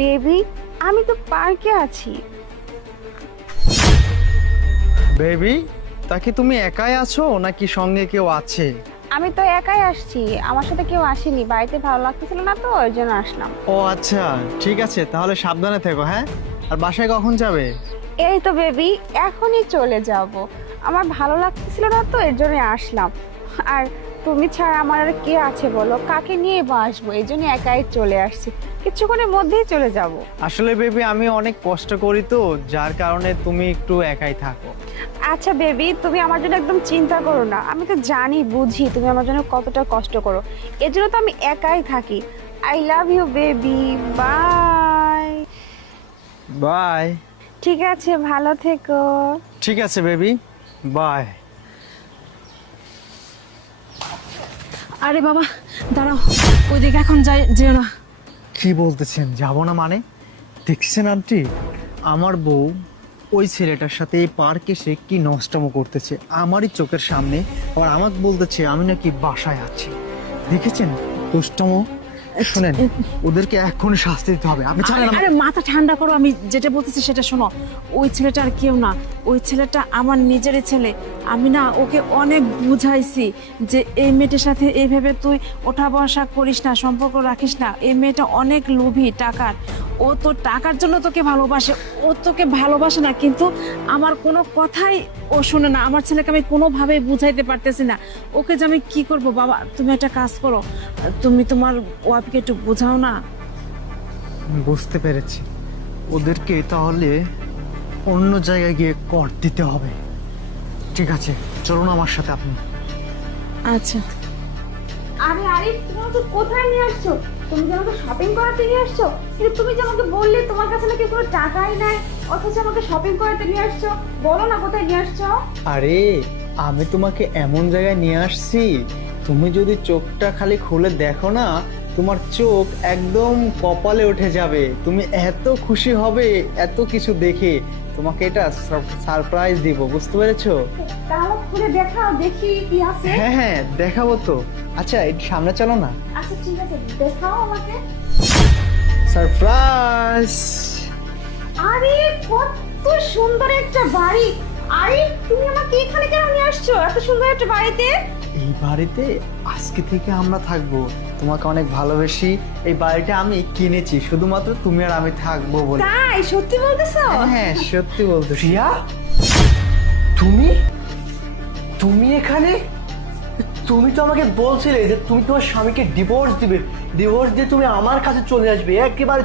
Baby, আমি তো পার্কে আছি। বেবি, তা কি তুমি একাই আছো নাকি সঙ্গে কেউ আছে? আমি তো একাই আসছি, আমার সাথে কেউ আসেনি। বাড়িতে ভালো লাগতেছিল না তো ওই জন্য আসলাম। ও আচ্ছা, ঠিক আছে, তাহলে সাবধানে থেকো। হ্যাঁ, আর বাসায় কখন যাবে? এই তো বেবি, এখনই চলে যাব। আমার ভালো লাগতেছিল না তো এর জন্য আসলাম। আর তুমি ছাড়া আমার আর কে আছে বলো, কাকে নিয়ে আসবো? এই জন্য একাই চলে আসছি, কিছুক্ষণের মধ্যেই চলে যাব। আসলে বেবি, আমি অনেক কষ্ট করি তো, যার কারণে তুমি একটু একাই থাকো। আচ্ছা বেবি, তুমি আমার জন্য একদম চিন্তা করো না। আমি তো জানি, বুঝি তুমি আমার জন্য কতটা কষ্ট করো। এর জন্য তো আমি একাই থাকি। I love you baby, bye. Bye. ঠিক আছে, ভালো থেকো। ঠিক আছে বেবি, বাই। আরে বাবা, দাঁড়াও, ওইদিকে এখন যেও না। কি বলতেছেন যাবো না মানে? দেখছেন আন্টি, আমার বউ ওই ছেলেটার সাথে এই পার্কে এসে কি নষ্টম করতেছে আমারই চোখের সামনে। আবার আমাকে বলতেছে আমি নাকি বাসায় আছি। দেখেছেন দুষ্টম? শুনেন, ওদেরকে এক্ষুনি শাস্তি দিতে হবে। আপনি জানেন আরে মাথা ঠান্ডা করো, আমি যেটা বলতেছি সেটা শোনো। ওই ছেলেটা আর কেউ না, ওই ছেলেটা আমার নিজেরই ছেলে। আমি না ওকে অনেক বুঝাইছি যে এই মেয়েটার সাথে এইভাবে তুই ওঠা বসা করিস না, সম্পর্ক রাখিস না। এই মেয়েটা অনেক লোভী টাকার। ও তো টাকার জন্য তোকে ভালোবাসে, ও তোকে ভালোবাসে না। কিন্তু আমার কোনো কথাই ও শুনে না। আমার ছেলেকে আমি কোনোভাবেই বুঝাইতে পারতেছি না। ওকে যে আমি কি করব? বাবা, তুমি একটা কাজ করো, তুমি তোমার ওয়াইফকে একটু বোঝাও না। বুঝতে পেরেছি, ওদেরকে তাহলে অন্য জায়গায় গিয়ে কর দিতে হবে। ঠিক আছে, চলুন আমার সাথে আপনি। আচ্ছা। আরে আরে, তুমি আমাকে কোথায় নিয়ে আসছো? তুমি যে আমাকে শপিং করাতে নিয়ে আসছো, কিন্তু তুমি যে আমাকে বললে তোমার কাছে নাকি কোনো টাকাই নাই, অথচ আমাকে শপিং করাতে নিয়ে আসছো। বলো না কোথায় নিয়ে আসছো? আরে, আমি তোমাকে এমন জায়গায় নিয়ে আসছি, তুমি যদি চোখটা খালি খুলে দেখো না, তোমার চোখ একদম কপালে উঠে যাবে। তুমি এত খুশি হবে এত কিছু দেখে। তোমাকে এটা সারপ্রাইজ দিব, বুঝতে পেরেছো? তাহলে খুলে দেখাও, দেখি কি আছে। হ্যাঁ হ্যাঁ, দেখাবো তো। আচ্ছা, একটু সামনে চলো না। আচ্ছা ঠিক আছে, দেখাও আমাকে। সারপ্রাইজ! আরে কত সুন্দর একটা বাড়ি! আরে তুমি আমাকে এখানে কেন নিয়ে আসছো, এত সুন্দর একটা বাড়িতে? এই বাড়িতে আজকে থেকে আমরা থাকবো। তোমাকে অনেক ভালোবাসি। এই বাড়িটা আমি কিনেছি শুধুমাত্র তুমি আর আমি থাকবো বলে। তাই? সত্যি বলতেছো? হ্যাঁ, সত্যি বলতেছি। প্রিয়া, তুমি তুমি এখানে? তুমি তো আমাকে বলছিলে যে তুমি তোমার স্বামীকে ডিভোর্স দিবে, ডিভোর্স দিয়ে তুমি আমার কাছে চলে আসবে একেবারে।